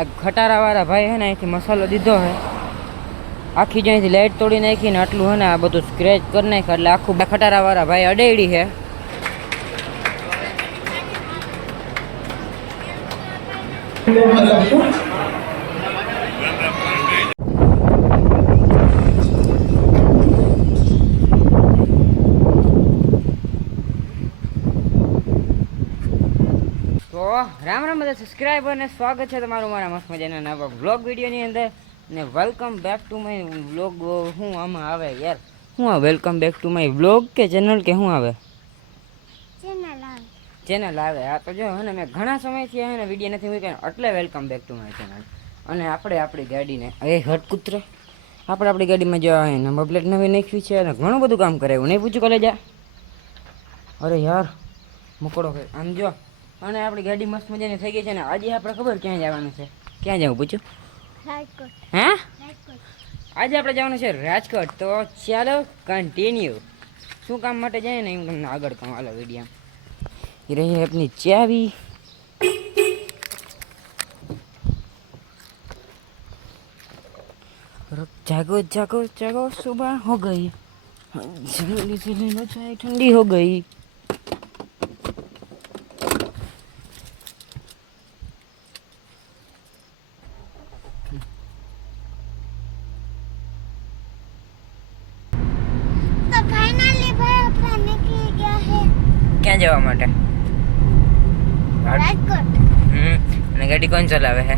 આ ખટારાવાળા ભાઈ હે ને અહીંથી મસાલો દીધો હે, આખી જ્યાંથી લાઇટ તોડી નાખી ને આટલું હે ને આ બધું સ્ક્રેચ કરી નાખ્યું એટલે આખું ખટારાવાળા ભાઈ અડેડી હે. તો રામ રામ બધા સબસ્ક્રાઈબર ને સ્વાગત છે તમારું મારા મસ્ત મજાના નવા વ્લોગ વિડીયોની અંદર ને welcome back to my vlog. શું આમાં આવે યાર, શું આ welcome back to my vlog કે ચેનલ કે શું આવે? ચેનલ આવે. આ તો જો હે ને મેં ઘણા સમયથી હે ને વિડીયો નથી મૂક્યા એટલે welcome back to my channel. અને આપણે આપણી ગાડીને હટ કૂતરે આપણી ગાડીમાં જો નંબર પ્લેટ નવી નાખવી છે અને ઘણું બધું કામ કરાવ્યું. નહીં પૂછ્યું કોલેજ જા? અરે યાર મકોડો આમ જો. અને આપણી ગાડી મસ્ત મજાની થઈ ગઈ છે ને આજે આપણે ખબર ક્યાં જવાનું છે? ક્યાં જવું પૂછ્યું? રાજકોટ. હે? આજે આપણે જવાનું છે રાજકોટ. તો ચાલો કન્ટિન્યુ. શું કામ માટે જાય ને એમ તમને આગળ કહું. હાલો વિડીયો એ રહી આપની ચાવી. जागो जागो जागो सुबह हो गई, जल्दी से ले लो चाय ठंडी हो गई. तो फाइनली भाई अपना निकल गया है. क्या जवा માટે? રાજકોટ. અને ગાડી કોણ ચલાવે છે?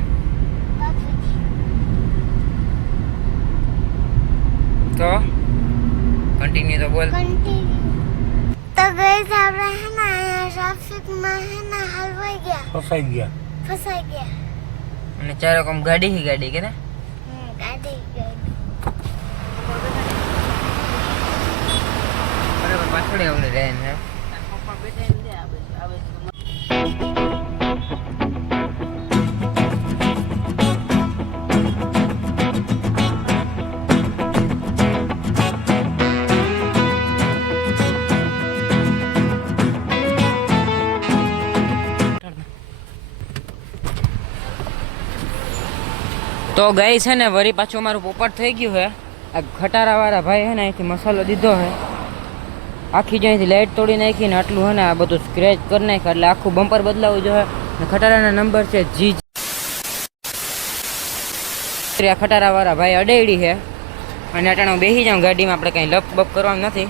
तो कंटिन्यू तो बोल. तो गाइस આપણે હે ને અહીંયા ટ્રાફિક માં હે ને હલવાઈ ગયા. ફસાઈ ગયા. અને ચારો કોમ ગાડી કે ને? ગાડી. બરાબર પાછળ આવને રહે ને. પપ્પા બેઠા એમ દે આવે. તો ગઈ છે ને વરી પાછું અમારું પોપટ થઈ ગયું છે. આ ખટારાવાળા ભાઈ હે ને અહીંથી મસાલો દીધો છે, આખી જ્યાંથી લાઇટ તોડી નાખી ને આટલું હે ને આ બધું સ્ક્રેચ કરી નાખ્યું એટલે આખું બમ્પર બદલાવું જોઈએ. ખટારાના નંબર છે જી. આ ખટારાવાળા ભાઈ અડેડી છે અને અટાણે બેસી જાઉં ગાડીમાં. આપણે કંઈ લપ બપ કરવાનું નથી.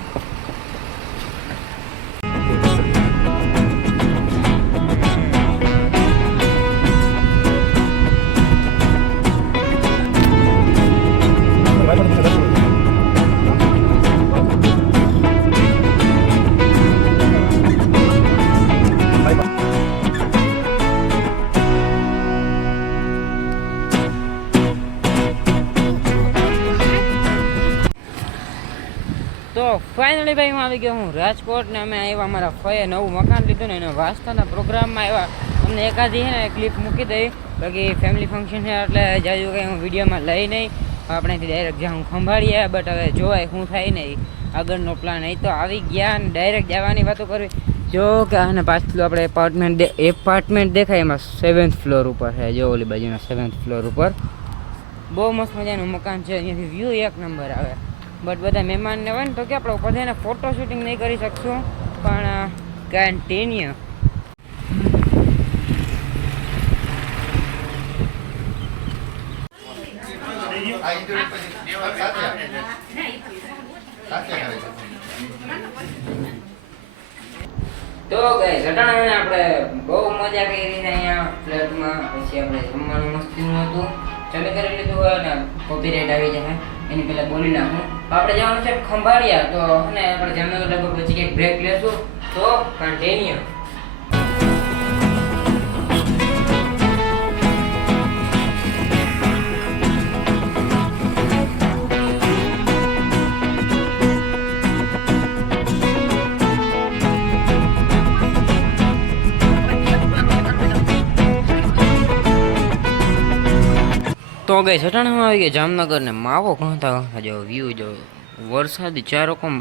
તો ફાઇનલી ભાઈ હું આવી ગયો હું રાજકોટ ને અમે આવ્યા અમારા ફઈએ નવું મકાન લીધું ને એનો વાસ્તાના પ્રોગ્રામમાં આવ્યા. અમને એકાદી છે ને ક્લિપ મૂકી દઈ, બાકી ફેમિલી ફંક્શન છે એટલે જાજુ કંઈ હું વિડીયોમાં લઈ નહીં. આપણેથી ડાયરેક્ટ જ્યાં હું ખંભાળીએ બટ હવે જોવાય શું થાય નહીં. આગળનો પ્લાન અહીં તો આવી ગયા ને ડાયરેક્ટ જવાની વાતો કરવી. જો કે આને પાછલું આપણે એપાર્ટમેન્ટ દેખાય એમાં 7th ફ્લોર ઉપર છે. જો ઓલી બાજુના 7th ફ્લોર ઉપર બહુ મસ્ત મજાનું મકાન છે. અહીંયાથી વ્યૂ એક નંબર આવે. બટ બધા મહેમાનને હોય ને તો કે આપણે બધાને ફોટો શૂટિંગ નહીં કરી શકશું, પણ કન્ટિન્યુ. તો ગઈ ઘટાણા આપણે બહુ મજા કરી છે અહીંયા ફ્લેટમાં. પછી આપણે જમવાનું મસ્તીનું હતું, જમી કરી લીધું હોય ને કોપીરાઇટ આવી જાય એની પહેલાં બોલી નાખું. આપણે જવાનું છે ખંભાળિયા. તો ને આપણે જામનગર લગભગ પછી કંઈક બ્રેક લેશું. તો કન્ટિન્યુ. તો ગઈ સટાણામાં આવી ગયા જામનગર ને માવો ઘણતા જો વ્યૂ જો વરસાદ ચારો કોમ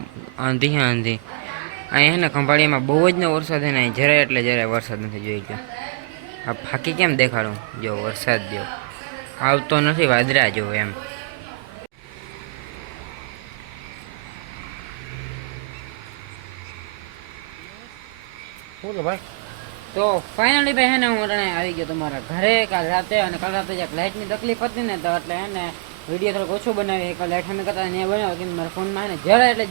આંધી અહીંયા ને ખંભાળિયામાં બહુ જ ને વરસાદ છે ને જરાય એટલે જરાય વરસાદ નથી જોઈ ગયો. આ ફાંકી કેમ દેખાડું? જો વરસાદ જો આવતો નથી, વાદળા જો એમ. તો ફાઇનલી ભાઈ હે ને હું અટાણે આવી ગયો તમારા ઘરે કાલ રાતે. અને કાલ રાતે જ્યાં લાઇટની તકલીફ હતી ને, તો એટલે હે ને વિડીયો થોડોક ઓછો બનાવી. કાલ લાઇટ અમે કરતા ત્યાં બનાવ્યો કે મારા ફોનમાં હે ને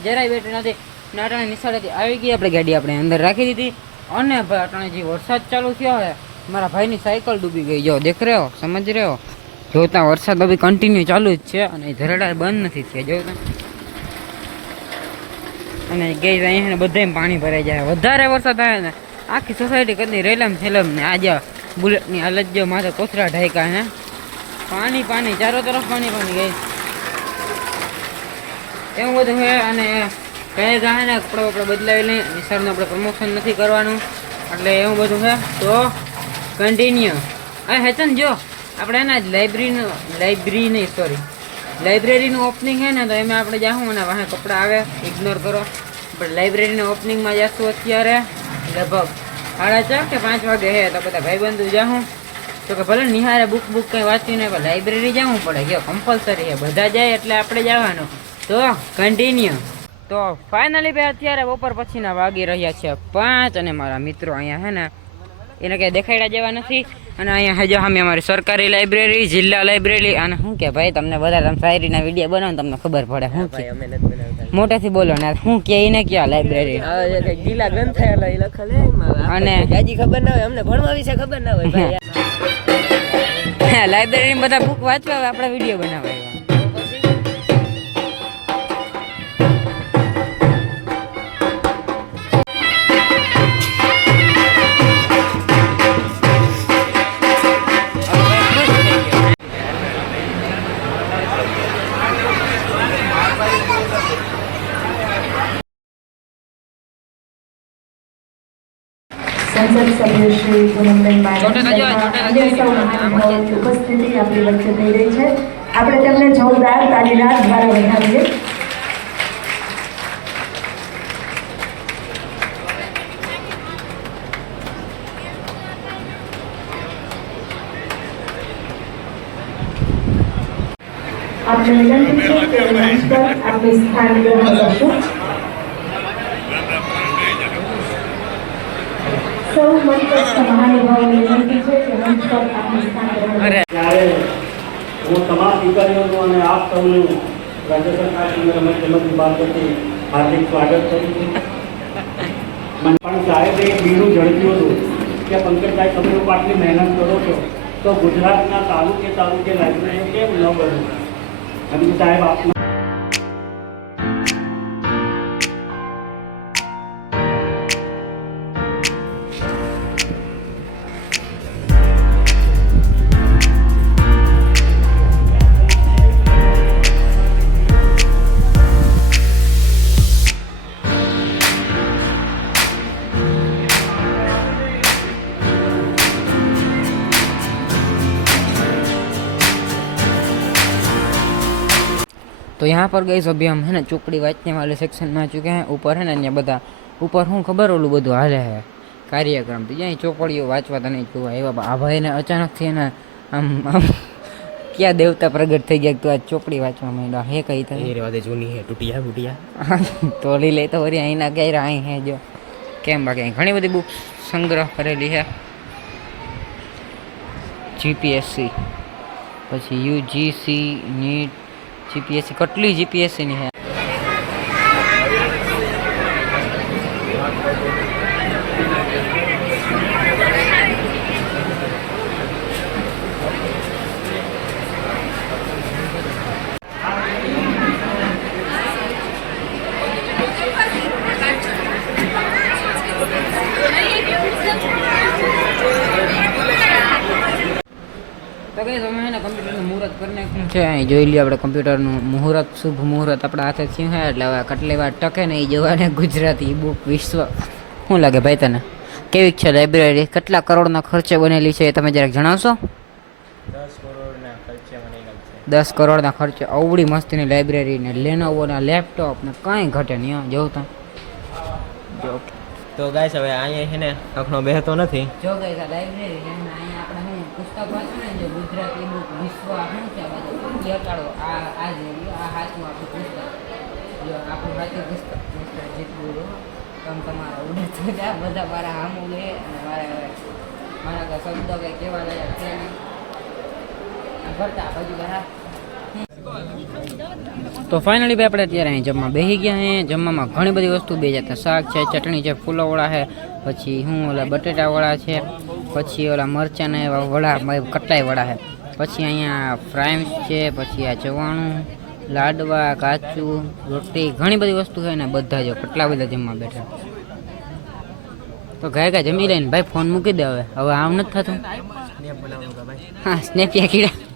જરાય બેટરી નથી. ને અટાણે નિશાળેથી આવી ગઈ આપણે ગાડી આપણે અંદર રાખી દીધી. અને ભાઈ અટાણે જે વરસાદ ચાલુ થયો હે, મારા ભાઈની સાયકલ ડૂબી ગઈ. જો દેખ રહ્યો, સમજ રહ્યો, જોતા વરસાદ બી કન્ટિન્યુ ચાલુ જ છે અને ઝરડા બંધ નથી થયા જોતા. અને ગઈ અહીંયા બધામાં પાણી ભરાઈ જાય. વધારે વરસાદ આવે ને આખી સોસાયટી કદી રેલમ થેલમ ને આજે બુલેટની હાલત જો માથે કોથરા ઢાંક્યા ને પાણી પાણી ચારો તરફ પાણી પાણી ગઈ એવું બધું છે. અને કહે ગાય ને કપડો આપણે બદલાવી લઈએ. નિશાળનું આપણે પ્રમોશન નથી કરવાનું એટલે એવું બધું છે. તો કન્ટિન્યુ હવે હેચન જો આપણે એના જ લાઇબ્રેરીનું ઓપનિંગ છે ને, તો એમાં આપણે જાઉં અને વાહે કપડાં આવે ઇગ્નોર કરો. આપણે લાઇબ્રેરીના ઓપનિંગમાં જઈશું અત્યારે લગભગ 4:30 કે 5 વાગે છે. તો બધા ભાઈબંધુ જાઉં તો કે ભલે નિહારે બુક કંઈ વાંચી નહીં, પણ લાઇબ્રેરી જવું પડે કે કમ્પલસરી છે. બધા જાય એટલે આપણે જવાનું. તો કન્ટિન્યુ. તો ફાઇનલી ભાઈ અત્યારે બપોર પછીના વાગી રહ્યા છે 5 અને મારા મિત્રો અહીંયા છે ને એને કંઈ દેખાડ્યા જેવા નથી. અને અહીંયા હજુ સામે અમારી સરકારી લાઇબ્રેરી, જિલ્લા લાઇબ્રેરી. અને શું કે ભાઈ તમને બધા તમે શાયરીના વિડીયો બનાવો તમને ખબર પડે. શું કે મોટેથી બોલો ને શું કે એને ક્યાં લાઇબ્રેરી ગીલા ગ્રંથાલય લખેલ અને જાજી ખબર ના હોય, અમને ભણવા વિશે ખબર ના હોય ભાઈ. લાઇબ્રેરીમાં બધા બુક વાંચવા આવે, આપણે વિડીયો બનાવવા આવ્યા. સંસદ સભ્ય શ્રી પૂનમબેન માડમ અન્ય સૌ મહાનુભાવોની ઉપસ્થિતિ આપણી વચ્ચે થઈ રહી છે. આપણે તેમને જોરદાર તાલીરાત દ્વારા વધાવીએ. આપણે વિનંતી છે કે મંચ પર આપનું સ્થાન ગ્રહણ કરશું. સૌ મંચસ્થ મહાનુભાવોને વિનંતી છે કે મંચ પર આપનું સ્થાન ગ્રહણ કરો. ત્યારે હું તમામ અધિકારીઓનું અને આપ સૌનું રાજ્ય સરકાર કેન્દ્ર રમત વિભાગ વતી હાર્દિક સ્વાગત કરું છું. પણ સાહેબે એક બીડું ઝડપ્યું હતું કે પંકજભાઈ તમે લોકો આટલી મહેનત કરો છો તો ગુજરાતના તાલુકે લાઇબ્રેરી કેમ ન બન્યું? અને સાહેબ આપના तो यहाँ पर गई अभी हम है ना चोपड़ी वाँचने वाले सेक्शन में आ चुके हैं. ऊपर है ना ત્યાં બધા ઉપર શું ખબર ઓલું બધું હાલે છે કાર્યક્રમ. તો જ્યાં ચોપડીઓ વાંચવા તને જોવા એવા આ ભાઈને અચાનકથી એને આમ ક્યાં દેવતા પ્રગટ થઈ ગયા તું આ ચોપડી વાંચવા માંડ્યા હે કઈ થાય જૂની હે તૂટિયા ફૂટિયા તોડી લે તો વળી અહીંના ગેરા અહીં હે જો કેમ બાકી અહીં ઘણી બધી બુક સંગ્રહ કરેલી છે. જીપીએસસી પછી યુજીસી નીટ जीपीएससी कटली जीपीएससी नहीं है. તો કઈ તમે એને કમ્પ્યુટરનું મુહૂર્ત કરી નાખ્યું છે. અહીં જોઈ લઈએ આપણે કમ્પ્યુટરનું મુહૂર્ત, શુભ મુહૂર્ત આપણા હાથે થયું છે. એટલે હવે કેટલી વાર ટકે ને એ જોવાને ગુજરાતી બુક વિશ્વ. શું લાગે ભાઈ તને કેવી છે લાઇબ્રેરી? કેટલા કરોડના ખર્ચે બનેલી છે એ તમે જરાક જણાવશો? 10 કરોડના ખર્ચે અવળી મસ્તીની લાઇબ્રેરી ને લેનોવોના લેપટોપ ને કાંઈ ઘટે નહીં. જોઉં તો જો તો ગાઈસ હવે અહીંયા છે ને આખનો બેહતો નથી. જો ગઈ આ લાઇબ્રેરી છે ને અહીંયા આપણે હું પુસ્તક વાંચું ને જો ગુજરાતી બુક વિશ્વ શું છે બધું એ અટાડો આ જે આ હાથમાં આપણું પુસ્તક જો આપણું હાથું પુસ્તક જેટલું આમ તમારા ઉડે તો જા બધા મારા હામું લે અને મારા કાંઈ શબ્દો કંઈ કહેવા લાયક છે નહીં ભરતા બાજુ બહાર. તો ફાઇનલી ભાઈ આપણે અત્યારે અહીં જમવા બેસી ગયા હે. જમવામાં ઘણી બધી વસ્તુ બે જતા શાક છે, ચટણી છે, ફૂલોવડા છે, પછી હું ઓલા બટેટાવાળા છે, પછી ઓલા મરચાંના એવા વડા કટલાઈ વડા છે, પછી અહીંયા ફ્રાઈમ્સ છે, પછી આ ચવાણું, લાડવા, કાચું, રોટી, ઘણી બધી વસ્તુ છે ને બધા જો કેટલા બધા જમવા બેઠા. તો ગાય જમી લઈને ભાઈ ફોન મૂકી દે હવે આમ નથી થતું. હા સ્નેપિયા કીડા